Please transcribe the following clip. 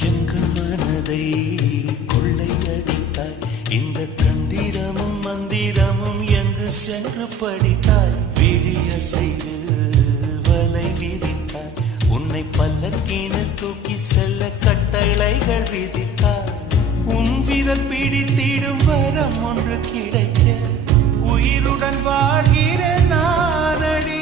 எங்கள் மனதை கொள்ளையடித்தாய். இந்த தந்திரமும் மந்திரமும் எங்கு சென்று படித்தாய். விழிய செய்து வலை விதித்தாய். உன்னை பல்லக்கீனில் தூக்கி செல்ல கட்டளைகள் விதித்தாய். உன் விரல் பிடித்திடும் வரம் ஒன்று கிடைக்க உயிருடன் வாழ்கிற நானடி.